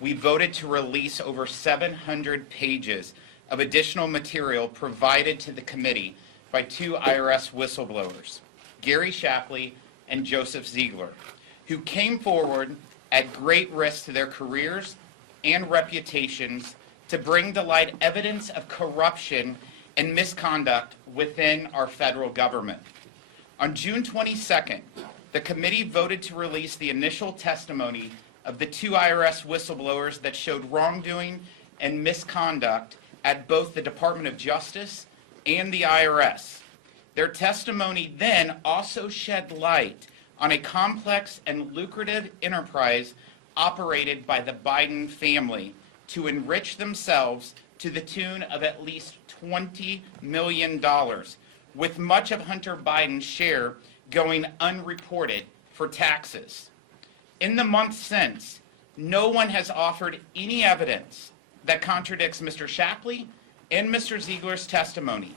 we voted to release over 700 pages of additional material provided to the committee by two IRS whistleblowers, Gary Shapley and Joseph Ziegler, who came forward at great risk to their careers and reputations to bring to light evidence of corruption and misconduct within our federal government. On June 22nd, the committee voted to release the initial testimony of the two IRS whistleblowers that showed wrongdoing and misconduct at both the Department of Justice and the IRS. Their testimony then also shed light on a complex and lucrative enterprise operated by the Biden family to enrich themselves to the tune of at least $20 million, with much of Hunter Biden's share going unreported for taxes. In the months since, no one has offered any evidence that contradicts Mr. Shapley and Mr. Ziegler's testimony.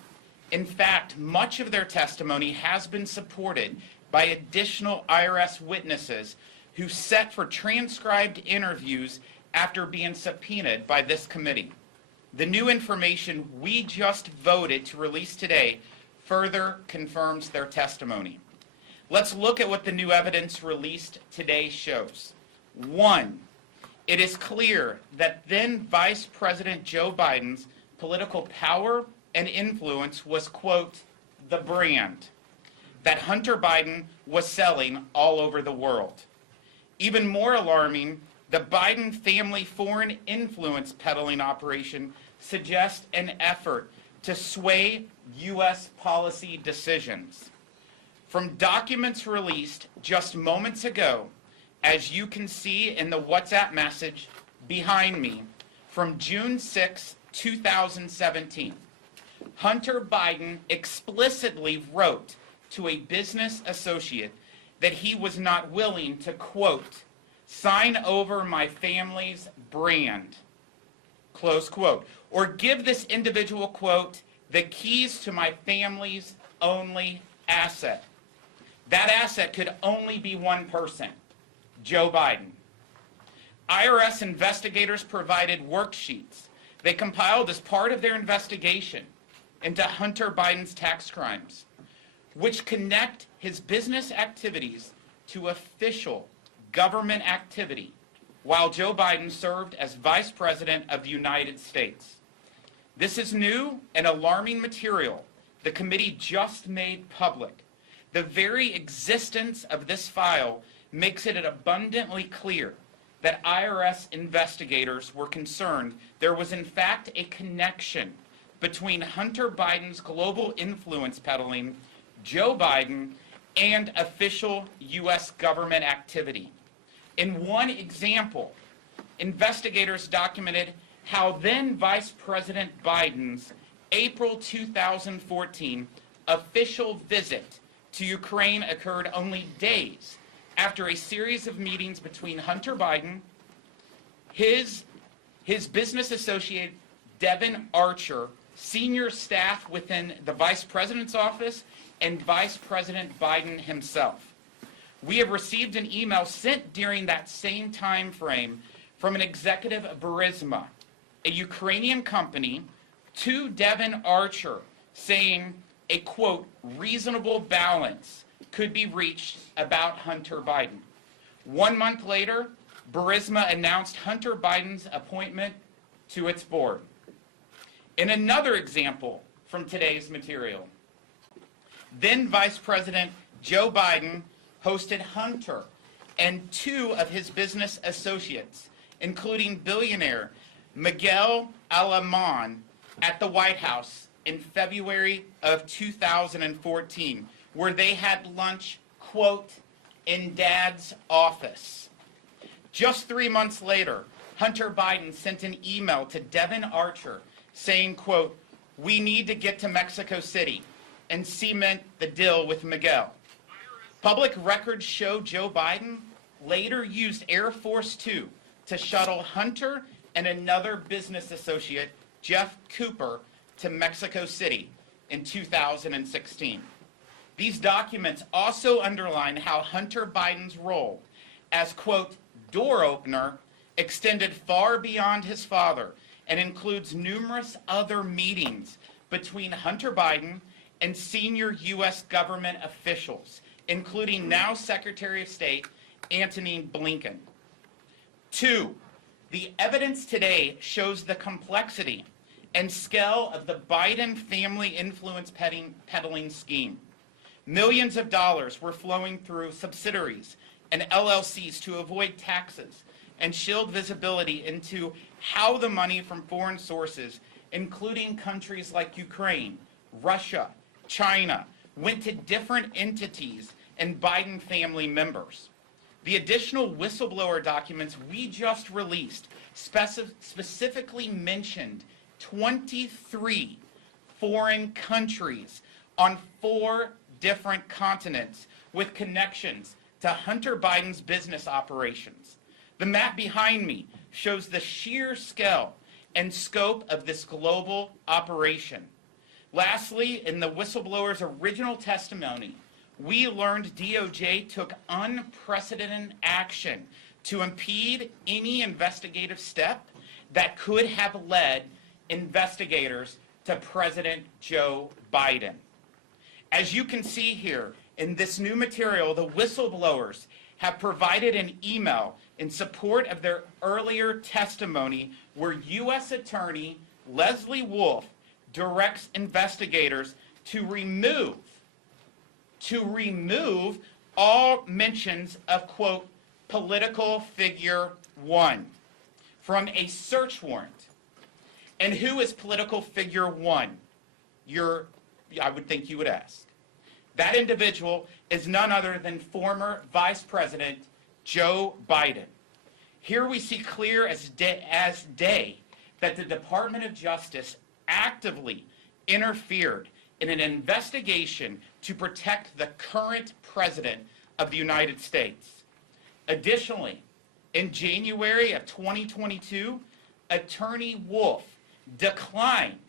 In fact, much of their testimony has been supported by additional IRS witnesses who set for transcribed interviews after being subpoenaed by this committee. The new information we just voted to release today further confirms their testimony. Let's look at what the new evidence released today shows. 1, it is clear that then Vice President Joe Biden's political power and influence was, quote, the brand that Hunter Biden was selling all over the world. Even more alarming, the Biden family foreign influence peddling operation suggests an effort to sway U.S. policy decisions. From documents released just moments ago, as you can see in the WhatsApp message behind me from June 6, 2017, Hunter Biden explicitly wrote to a business associate that he was not willing to, quote, sign over my family's brand, close quote, or give this individual, quote, the keys to my family's only asset. That asset could only be one person, Joe Biden. IRS investigators provided worksheets they compiled as part of their investigation into Hunter Biden's tax crimes, which connect his business activities to official government activity while Joe Biden served as Vice President of the United States. This is new and alarming material the committee just made public. The very existence of this file makes it abundantly clear that IRS investigators were concerned there was in fact a connection between Hunter Biden's global influence peddling, Joe Biden, and official U.S. government activity. In one example, investigators documented how then Vice President Biden's April 2014 official visit to Ukraine occurred only days after a series of meetings between Hunter Biden, his business associate Devin Archer, senior staff within the Vice President's office, and Vice President Biden himself. We have received an email sent during that same time frame from an executive of Burisma, a Ukrainian company, to Devin Archer, saying a, quote, reasonable balance could be reached about Hunter Biden. 1 month later, Burisma announced Hunter Biden's appointment to its board. In another example from today's material, then Vice President Joe Biden hosted Hunter and two of his business associates, including billionaire Miguel Alemán, at the White House in February of 2014, where they had lunch, quote, in Dad's office. Just 3 months later, Hunter Biden sent an email to Devin Archer saying, quote, we need to get to Mexico City and cement the deal with Miguel. Public records show Joe Biden later used Air Force Two to shuttle Hunter and another business associate, Jeff Cooper, to Mexico City in 2016. These documents also underline how Hunter Biden's role as, quote, door opener extended far beyond his father and includes numerous other meetings between Hunter Biden and senior U.S. government officials, including now Secretary of State Antony Blinken. 2, the evidence today shows the complexity and scale of the Biden family influence peddling scheme. Millions of dollars were flowing through subsidiaries and LLCs to avoid taxes and shield visibility into how the money from foreign sources, including countries like Ukraine, Russia, China, went to different entities and Biden family members. The additional whistleblower documents we just released specifically mentioned 23 foreign countries on 4 different continents with connections to Hunter Biden's business operations. The map behind me shows the sheer scale and scope of this global operation. Lastly, in the whistleblower's original testimony, we learned DOJ took unprecedented action to impede any investigative step that could have led investigators to President Joe Biden. As you can see here in this new material, the whistleblowers have provided an email in support of their earlier testimony where U.S. Attorney Leslie Wolf directs investigators to remove all mentions of, quote, political figure 1 from a search warrant. And who is political figure 1? I would think you would ask. That individual is none other than former Vice President Joe Biden. Here we see clear as day that the Department of Justice actively interfered in an investigation to protect the current President of the United States. Additionally, in January of 2022, Attorney Wolf declined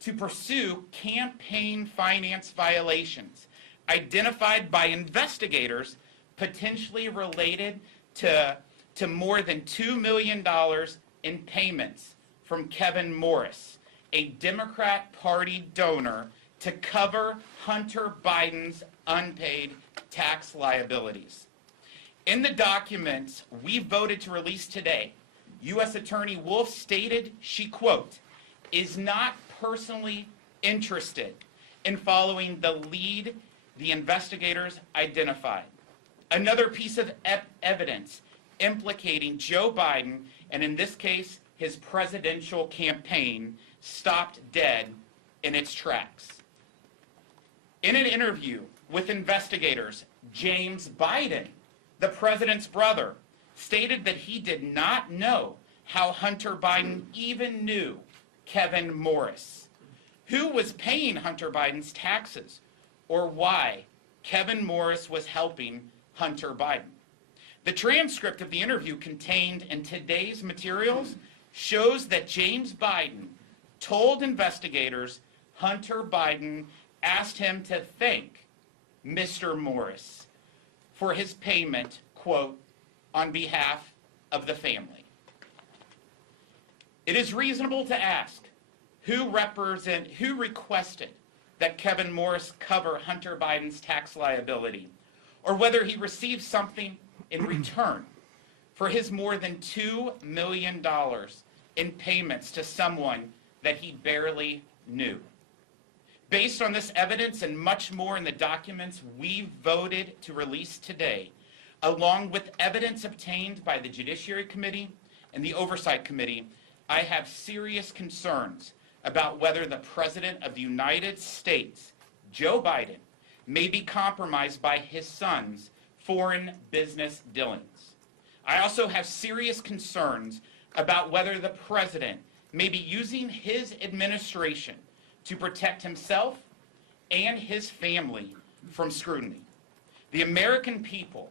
to pursue campaign finance violations identified by investigators potentially related to more than $2 million in payments from Kevin Morris, a Democrat Party donor, to cover Hunter Biden's unpaid tax liabilities. In the documents we voted to release today, U.S. Attorney Wolf stated she, quote, is not personally interested in following the lead the investigators identified. Another piece of evidence implicating Joe Biden, and in this case, his presidential campaign, stopped dead in its tracks. In an interview with investigators, James Biden, the president's brother, stated that he did not know how Hunter Biden even knew Kevin Morris, who was paying Hunter Biden's taxes, or why Kevin Morris was helping Hunter Biden. The transcript of the interview contained in today's materials shows that James Biden told investigators Hunter Biden asked him to thank Mr. Morris for his payment, quote, on behalf of the family. It is reasonable to ask who requested that Kevin Morris cover Hunter Biden's tax liability, or whether he received something in return for his more than $2 million in payments to someone that he barely knew. Based on this evidence and much more in the documents we voted to release today, along with evidence obtained by the Judiciary Committee and the Oversight Committee, I have serious concerns about whether the President of the United States, Joe Biden, may be compromised by his son's foreign business dealings. I also have serious concerns about whether the President may be using his administration to protect himself and his family from scrutiny. The American people,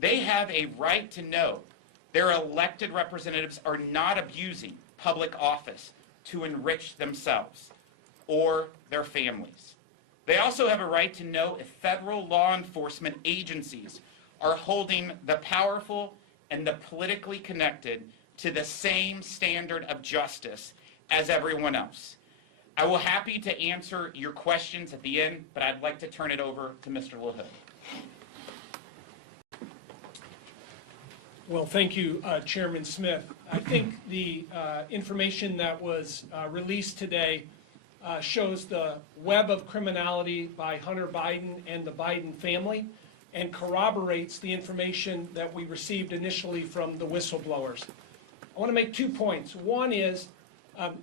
they have a right to know their elected representatives are not abusing public office to enrich themselves or their families. They also have a right to know if federal law enforcement agencies are holding the powerful and the politically connected to the same standard of justice as everyone else. I will happy to answer your questions at the end, but I'd like to turn it over to Mr. LaHood. Well, thank you, Chairman Smith. I think the information that was released today shows the web of criminality by Hunter Biden and the Biden family and corroborates the information that we received initially from the whistleblowers. I want to make 2 points. One is,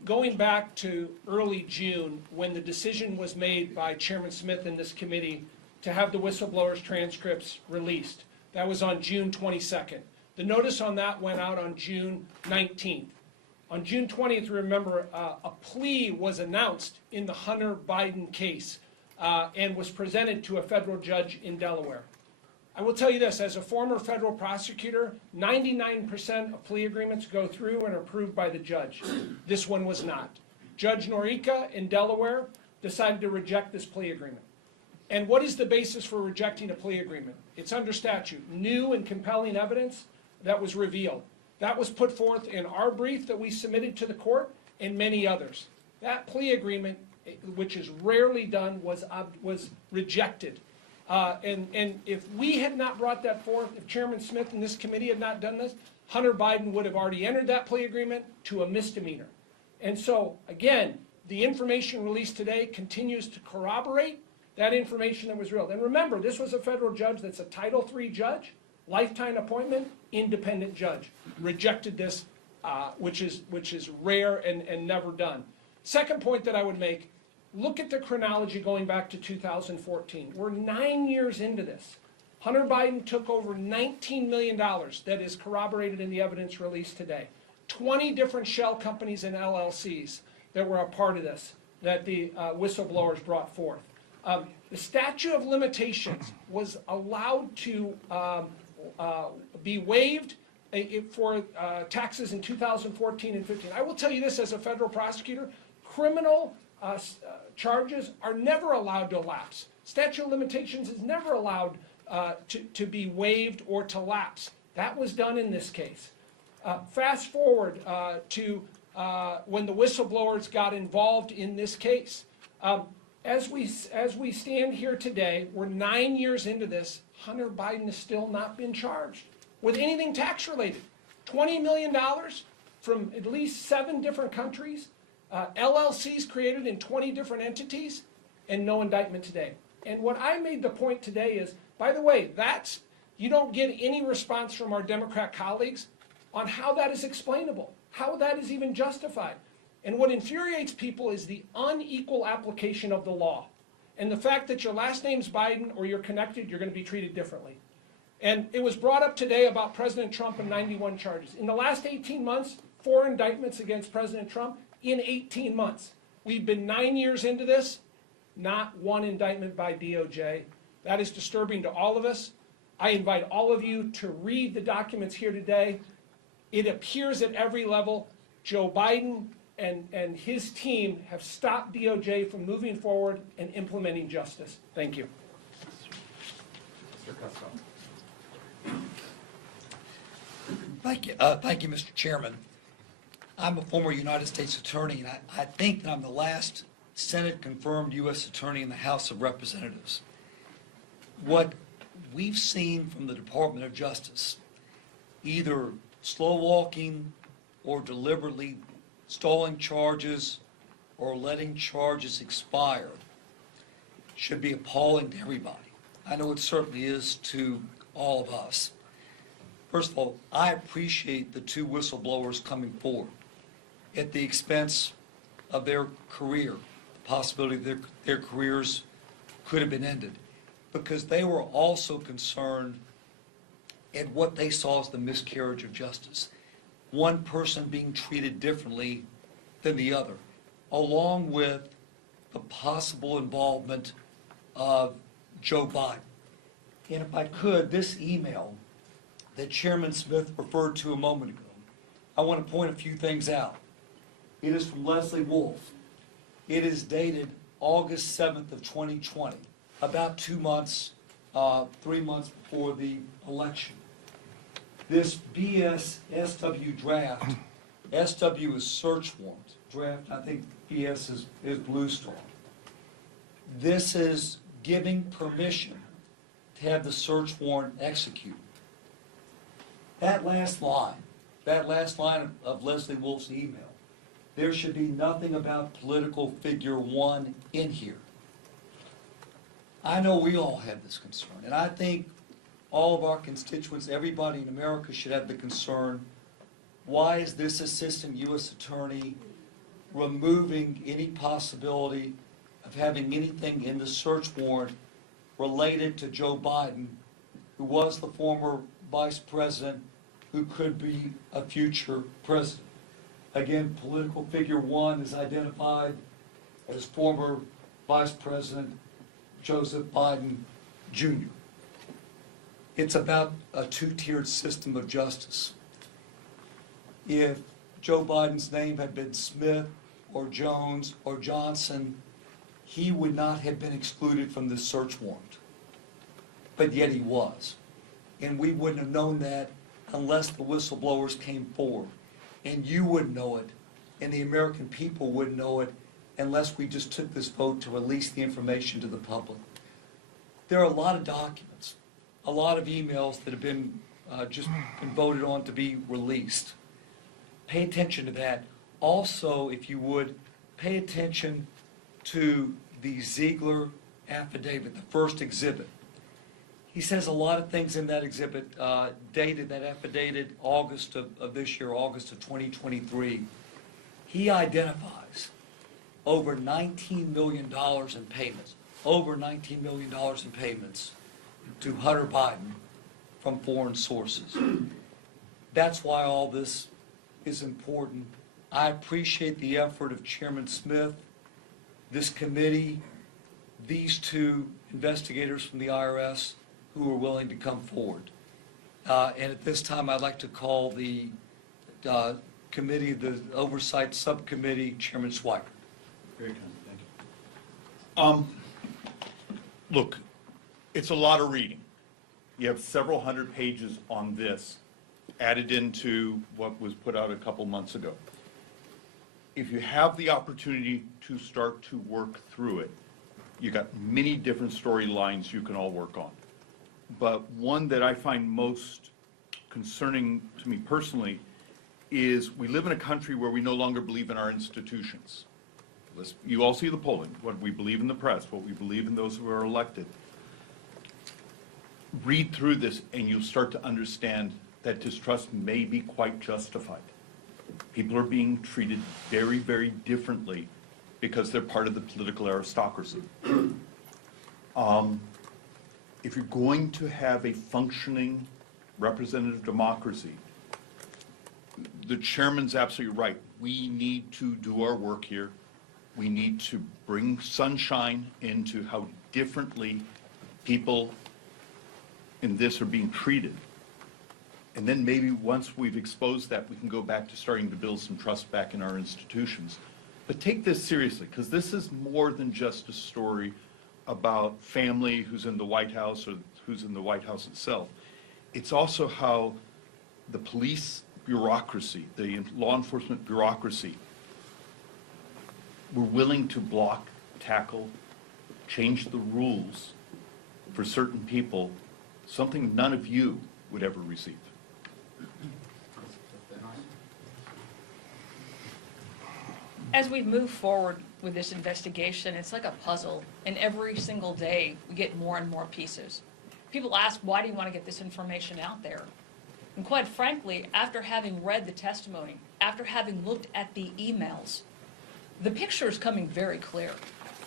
going back to early June, when the decision was made by Chairman Smith and this committee to have the whistleblowers' transcripts released. That was on June 22nd. The notice on that went out on June 19th. On June 20th, remember, a plea was announced in the Hunter Biden case and was presented to a federal judge in Delaware. I will tell you this, as a former federal prosecutor, 99% of plea agreements go through and are approved by the judge. This one was not. Judge Norica in Delaware decided to reject this plea agreement. And what is the basis for rejecting a plea agreement? It's under statute, new and compelling evidence that was revealed. That was put forth in our brief that we submitted to the court and many others. That plea agreement, which is rarely done, was rejected. And if we had not brought that forth, if Chairman Smith and this committee had not done this, Hunter Biden would have already entered that plea agreement to a misdemeanor. And so, again, the information released today continues to corroborate that information that was real. And remember, this was a federal judge that's a Title III judge, lifetime appointment, independent judge. Rejected this, which is rare and never done. Second point that I would make, look at the chronology going back to 2014. We're 9 years into this. Hunter Biden took over $19 million that is corroborated in the evidence released today. 20 different shell companies and LLCs that were a part of this that the whistleblowers brought forth. The statute of limitations was allowed to be waived for taxes in 2014 and 15. I will tell you this as a federal prosecutor, criminal charges are never allowed to lapse. Statute of limitations is never allowed to be waived or to lapse. That was done in this case. Fast forward to when the whistleblowers got involved in this case. As we stand here today, we're 9 years into this, Hunter Biden has still not been charged with anything tax related. $20 million from at least 7 different countries, LLCs created in 20 different entities, and no indictment today. And what I made the point today is, by the way, you don't get any response from our Democrat colleagues on how that is explainable, how that is even justified. And what infuriates people is the unequal application of the law. And the fact that your last name's Biden or you're connected, you're going to be treated differently. And it was brought up today about President Trump and 91 charges. In the last 18 months, 4 indictments against President Trump in 18 months. We've been 9 years into this, not one indictment by DOJ. That is disturbing to all of us. I invite all of you to read the documents here today. It appears at every level Joe Biden and his team have stopped DOJ from moving forward and implementing justice. Thank you. Thank you, Mr. Chairman. I'm a former United States attorney, and I think that I'm the last Senate-confirmed U.S. attorney in the House of Representatives. What we've seen from the Department of Justice, either slow-walking or deliberately stalling charges or letting charges expire, should be appalling to everybody. I know it certainly is to all of us. First of all, I appreciate the 2 whistleblowers coming forward at the expense of their career, the possibility that their careers could have been ended, because they were also concerned at what they saw as the miscarriage of justice. One person being treated differently than the other, along with the possible involvement of Joe Biden. And if I could, this email that Chairman Smith referred to a moment ago, I want to point a few things out. It is from Leslie Wolf. It is dated August 7th of 2020, about 2 months, 3 months before the election. This BS SW draft, SW is search warrant, draft, I think BS is Blue Storm. This is giving permission to have the search warrant executed. That last line of Leslie Wolf's email, there should be nothing about political figure one in here. I know we all have this concern, and I think all of our constituents, everybody in America should have the concern, why is this assistant U.S. attorney removing any possibility of having anything in the search warrant related to Joe Biden, who was the former vice president, who could be a future president? Again, political figure one is identified as former Vice President Joseph Biden Jr. It's about a two-tiered system of justice. If Joe Biden's name had been Smith or Jones or Johnson, he would not have been excluded from the search warrant. But yet he was. And we wouldn't have known that unless the whistleblowers came forward. And you wouldn't know it, and the American people wouldn't know it unless we just took this vote to release the information to the public. There are a lot of documents, a lot of emails that have been just been voted on to be released. Pay attention to that. Also, if you would, pay attention to the Ziegler affidavit, the first exhibit. He says a lot of things in that exhibit, dated, that affidavit, August of this year, August of 2023. He identifies over $19 million in payments, over $19 million in payments to Hunter Biden from foreign sources. That's why all this is important. I appreciate the effort of Chairman Smith, this committee, these two investigators from the IRS who are willing to come forward. And at this time, I'd like to call the committee, the Oversight Subcommittee, Chairman Schweikert. Very kind, thank you. Look, it's a lot of reading. You have several hundred pages on this added into what was put out a couple months ago. If you have the opportunity to start to work through it, you got many different storylines you can all work on. But one that I find most concerning to me personally is we live in a country where we no longer believe in our institutions. You all see the polling, what we believe in the press, what we believe in those who are elected. Read through this and you'll start to understand that distrust may be quite justified. People are being treated very, very differently because they're part of the political aristocracy. If you're going to have a functioning representative democracy, the chairman's absolutely right. We need to do our work here. We need to bring sunshine into how differently people in this are being treated. And then maybe once we've exposed that, we can go back to starting to build some trust back in our institutions. But take this seriously, because this is more than just a story about family who's in the White House or who's in the White House itself. It's also how the police bureaucracy, the law enforcement bureaucracy, were willing to block, tackle, change the rules for certain people, something none of you would ever receive. As we move forward with this investigation, it's like a puzzle, and every single day we get more and more pieces. People ask, why do you want to get this information out there? And quite frankly, after having read the testimony, after having looked at the emails, the picture is coming very clear.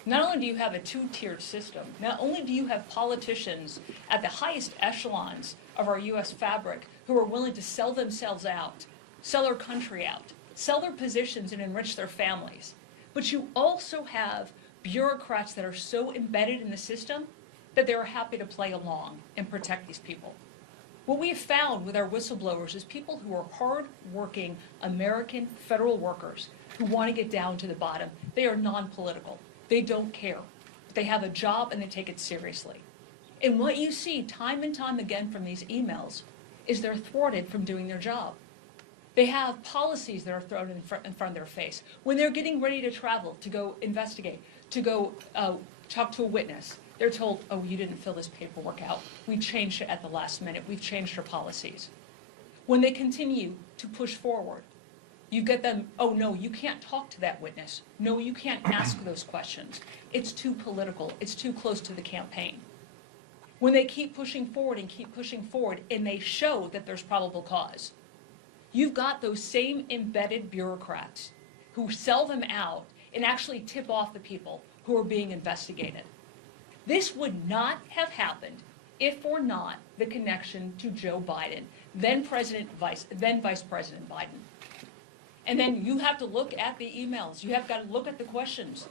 Not only do you have a two-tiered system, not only do you have politicians at the highest echelons of our U.S. fabric who are willing to sell themselves out, sell our country out, sell their positions and enrich their families, but you also have bureaucrats that are so embedded in the system that they're happy to play along and protect these people. What we have found with our whistleblowers is people who are hard-working American federal workers who want to get down to the bottom. They are non-political. They don't care. They have a job and they take it seriously. And what you see time and time again from these emails is they're thwarted from doing their job. They have policies that are thrown in front of their face. When they're getting ready to travel, to go investigate, to go talk to a witness, they're told, oh, you didn't fill this paperwork out. We changed it at the last minute. We've changed our policies. When they continue to push forward, you get them, oh, no, you can't talk to that witness. No, you can't ask those questions. It's too political. It's too close to the campaign. When they keep pushing forward and keep pushing forward, and they show that there's probable cause, you've got those same embedded bureaucrats who sell them out and actually tip off the people who are being investigated. This would not have happened if or not the connection to Joe Biden, then Vice President Biden. And then you have to look at the emails. You have got to look at the questions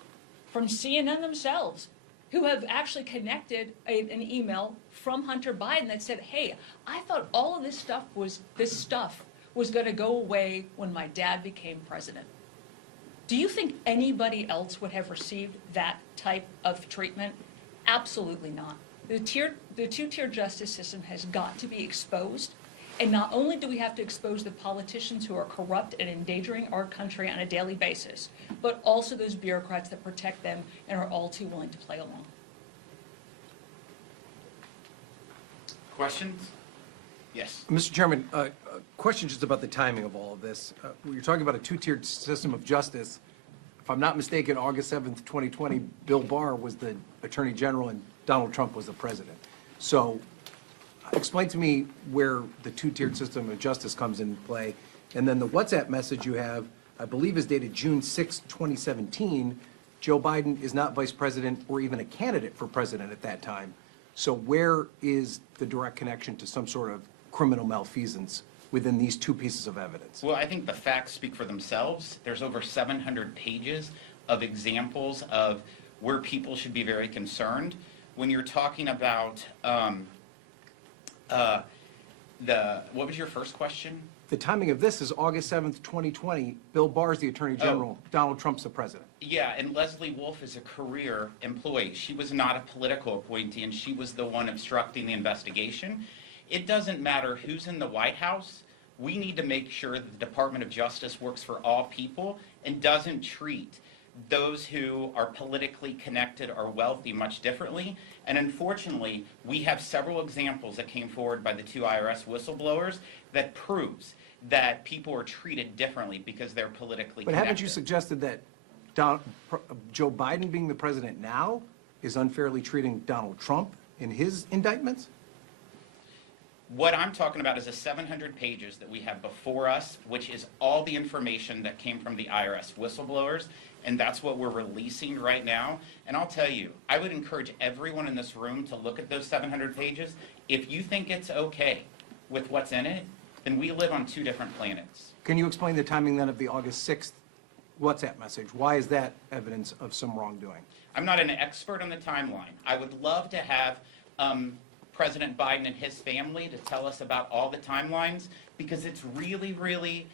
from CNN themselves, who have actually connected an email from Hunter Biden that said, hey, I thought all of this stuff was going to go away when my dad became president. Do you think anybody else would have received that type of treatment? Absolutely not. The two-tier justice system has got to be exposed. And not only do we have to expose the politicians who are corrupt and endangering our country on a daily basis, but also those bureaucrats that protect them and are all too willing to play along. Questions? Yes. Mr. Chairman, a question just about the timing of all of this. You're talking about a two-tiered system of justice. If I'm not mistaken, August 7th, 2020, Bill Barr was the Attorney General and Donald Trump was the President. So explain to me where the two-tiered system of justice comes into play. And then the WhatsApp message you have, I believe is dated June 6, 2017. Joe Biden is not vice president or even a candidate for president at that time. So where is the direct connection to some sort of criminal malfeasance within these two pieces of evidence? Well, I think the facts speak for themselves. There's over 700 pages of examples of where people should be very concerned. When you're talking about what was your first question? The timing of this is August 7th, 2020. Bill Barr is the Attorney General. Donald Trump's the President. Yeah, and Leslie Wolf is a career employee. She was not a political appointee, and she was the one obstructing the investigation. It doesn't matter who's in the White House. We need to make sure that the Department of Justice works for all people and doesn't treat those who are politically connected or wealthy much differently. And unfortunately, we have several examples that came forward by the two IRS whistleblowers that proves that people are treated differently because they're politically But connected. haven't you suggested that Joe Biden being the president now is unfairly treating Donald Trump in his indictments? What I'm talking about is the 700 pages that we have before us, which is all the information that came from the IRS whistleblowers, and that's what we're releasing right now. And I'll tell you, I would encourage everyone in this room to look at those 700 pages. If you think it's okay with what's in it, then we live on two different planets. Can you explain the timing then of the August 6th WhatsApp message? Why is that evidence of some wrongdoing? I'm not an expert on the timeline. I would love to have President Biden and his family to tell us about all the timelines, because it's really, really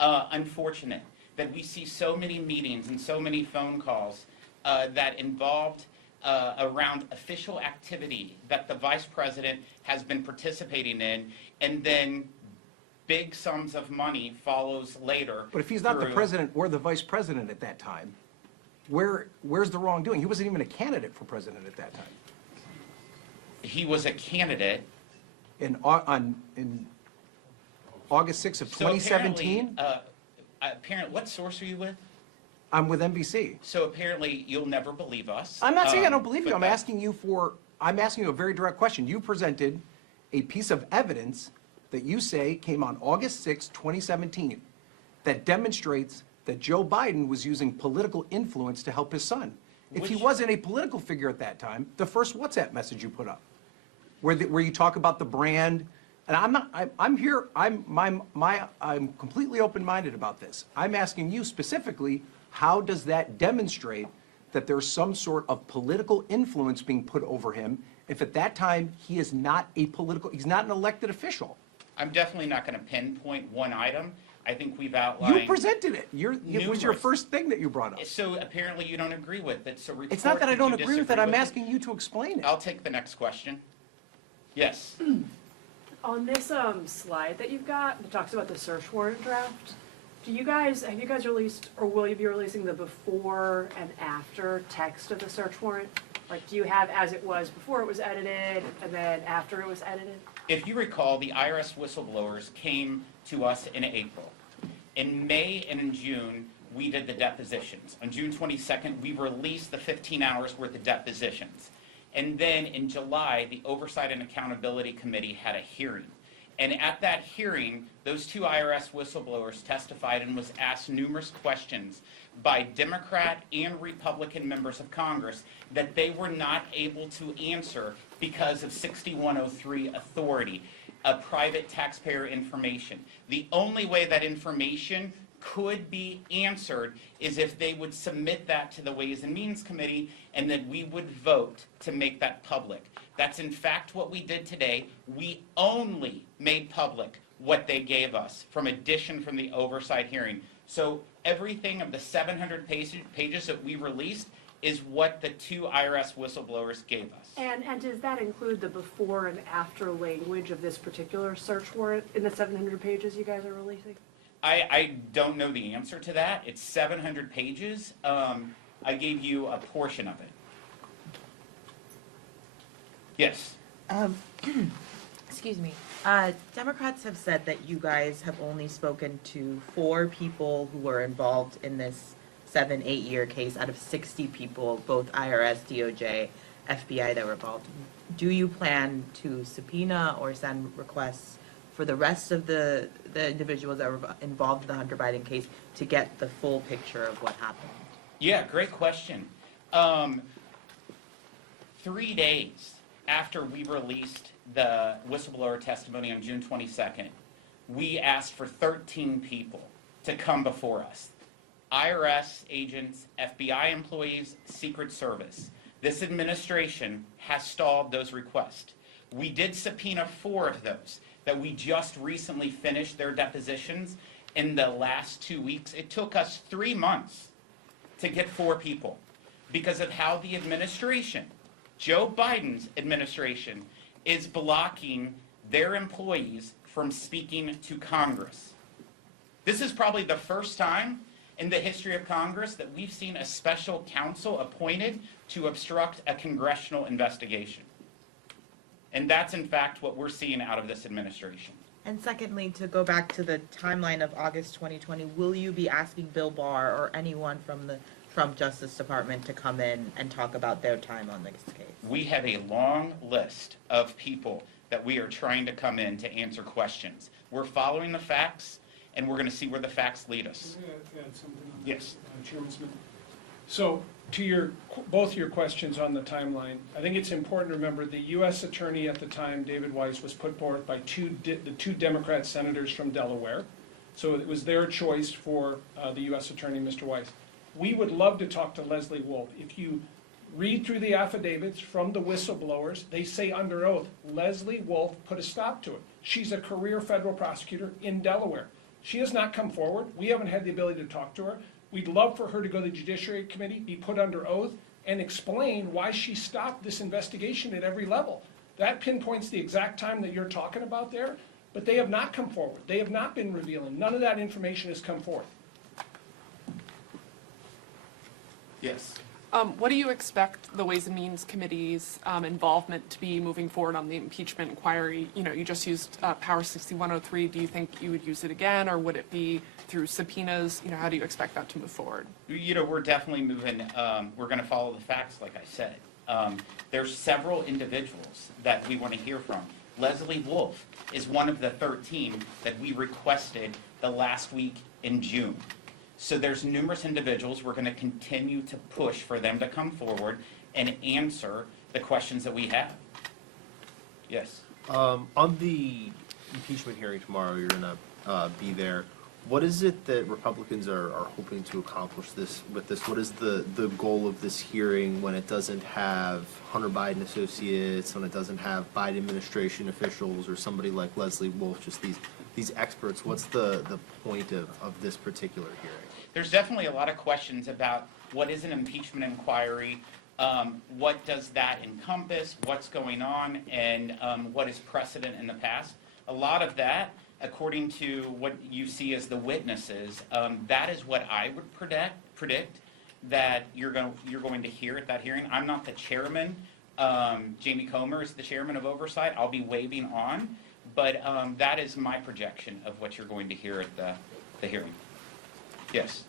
unfortunate that we see so many meetings and so many phone calls that involved around official activity that the vice president has been participating in, and then big sums of money follows later. But if he's not the through- president or the vice president at that time, where's the wrongdoing? He wasn't even a candidate for president at that time. He was a candidate. In August 6th of So 2017, apparently, what source are you with? I'm with NBC. So apparently, you'll never believe us. I'm not saying I don't believe you. but I'm asking you a very direct question. You presented a piece of evidence that you say came on August 6, 2017, that demonstrates that Joe Biden was using political influence to help his son. If he Which- wasn't a political figure at that time, the first WhatsApp message you put up, where you talk about the brand, and I'm completely open-minded about this. I'm asking you specifically, how does that demonstrate that there's some sort of political influence being put over him if at that time he is not he's not an elected official? I'm definitely not going to pinpoint one item. I think we've outlined. You presented it. It was your numerous- first thing that you brought up. So apparently you don't agree with it, so report It's not that I you don't agree with it, disagree I'm with asking you to explain it. I'll take the next question. Yes. On this slide that you've got, it talks about the search warrant draft. Have you guys released, or will you be releasing the before and after text of the search warrant? Like, do you have as it was before it was edited, and then after it was edited? If you recall, the IRS whistleblowers came to us in April. In May and in June, we did the depositions. On June 22nd, we released the 15 hours worth of depositions. And then in July, the Oversight and Accountability Committee had a hearing. And at that hearing, those two IRS whistleblowers testified and was asked numerous questions by Democrat and Republican members of Congress that they were not able to answer because of 6103 authority, private taxpayer information. The only way that information could be answered is if they would submit that to the Ways and Means Committee and then we would vote to make that public. That's in fact what we did today. We only made public what they gave us from addition from the oversight hearing. So everything of the 700 pages that we released is what the two IRS whistleblowers gave us. And does that include the before and after language of this particular search warrant in the 700 pages you guys are releasing? I don't know the answer to that. It's 700 pages. I gave you a portion of it. Yes. Excuse me. Democrats have said that you guys have only spoken to 4 people who were involved in this 7-8 year case out of 60 people, both IRS, DOJ, FBI that were involved. Do you plan to subpoena or send requests for the rest of the individuals that were involved in the Hunter Biden case to get the full picture of what happened? Yeah, great question. 3 days after we released the whistleblower testimony on June 22nd, we asked for 13 people to come before us. IRS agents, FBI employees, Secret Service. This administration has stalled those requests. We did subpoena 4 of those that we just recently finished their depositions in the last 2 weeks. It took us 3 months to get 4 people because of how the administration, Joe Biden's administration, is blocking their employees from speaking to Congress. This is probably the first time in the history of Congress that we've seen a special counsel appointed to obstruct a congressional investigation. And that's in fact what we're seeing out of this administration. And secondly, to go back to the timeline of August 2020, will you be asking Bill Barr or anyone from the Trump Justice Department to come in and talk about their time on this case? We have a long list of people that we are trying to come in to answer questions. We're following the facts, and we're going to see where the facts lead us. Can I add something on that, Yes. Chairman Smith? So to both your questions on the timeline, I think it's important to remember the U.S. attorney at the time, David Weiss, was put forth by the 2 Democrat senators from Delaware. So it was their choice for the U.S. attorney, Mr. Weiss. We would love to talk to Leslie Wolf. If you read through the affidavits from the whistleblowers, they say under oath, Leslie Wolf put a stop to it. She's a career federal prosecutor in Delaware. She has not come forward. We haven't had the ability to talk to her. We'd love for her to go to the Judiciary Committee, be put under oath, and explain why she stopped this investigation at every level. That pinpoints the exact time that you're talking about there, but they have not come forward. They have not been revealing. None of that information has come forth. Yes. What do you expect the Ways and Means Committee's involvement to be moving forward on the impeachment inquiry? You know, you just used Power 6103. Do you think you would use it again, or would it be through subpoenas? You know, how do you expect that to move forward? You know, we're definitely moving, we're going to follow the facts, like I said. There's several individuals that we want to hear from. Leslie Wolf is one of the 13 that we requested the last week in June. So there's numerous individuals. We're going to continue to push for them to come forward and answer the questions that we have. Yes. On the impeachment hearing tomorrow, you're going to be there. What is it that Republicans are hoping to accomplish with this? What is the goal of this hearing when it doesn't have Hunter Biden associates, when it doesn't have Biden administration officials or somebody like Leslie Wolf, just these experts? What's the point of this particular hearing? There's definitely a lot of questions about what is an impeachment inquiry, what does that encompass, what's going on, and what is precedent in the past. a lot of that, according to what you see as the witnesses, that is what I would predict that you're going to hear at that hearing. I'm not the chairman. Jamie Comer is the chairman of oversight. I'll be waving on, but that is my projection of what you're going to hear at the hearing. Yes.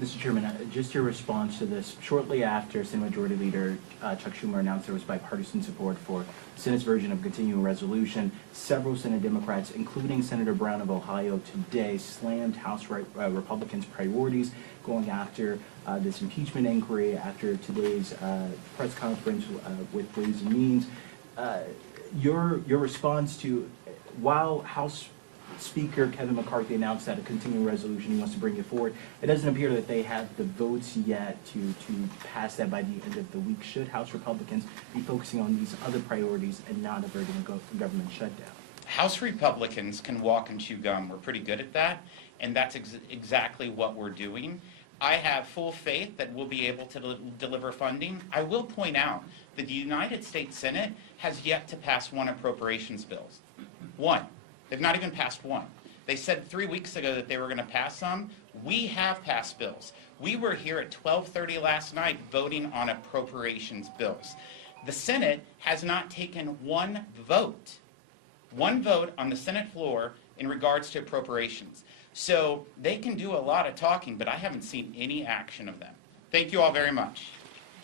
Mr. Chairman, just your response to this. Shortly after Senate Majority Leader Chuck Schumer announced there was bipartisan support for the Senate's version of continuing resolution, several Senate Democrats, including Senator Brown of Ohio today, slammed House Republicans' priorities going after this impeachment inquiry after today's press conference with Ways and Means. Your response to, while House Speaker Kevin McCarthy announced that a continuing resolution, he wants to bring it forward, it doesn't appear that they have the votes yet to pass that by the end of the week. Should House Republicans be focusing on these other priorities and not averting a government shutdown? House Republicans can walk and chew gum. We're pretty good at that, and that's exactly what we're doing. I have full faith that we'll be able to deliver funding. I will point out that the United States Senate has yet to pass one appropriations bill. One. They've not even passed one. They said 3 weeks ago that they were going to pass some. We have passed bills. We were here at 12:30 last night voting on appropriations bills. The Senate has not taken one vote on the Senate floor in regards to appropriations. So they can do a lot of talking, but I haven't seen any action of them. Thank you all very much.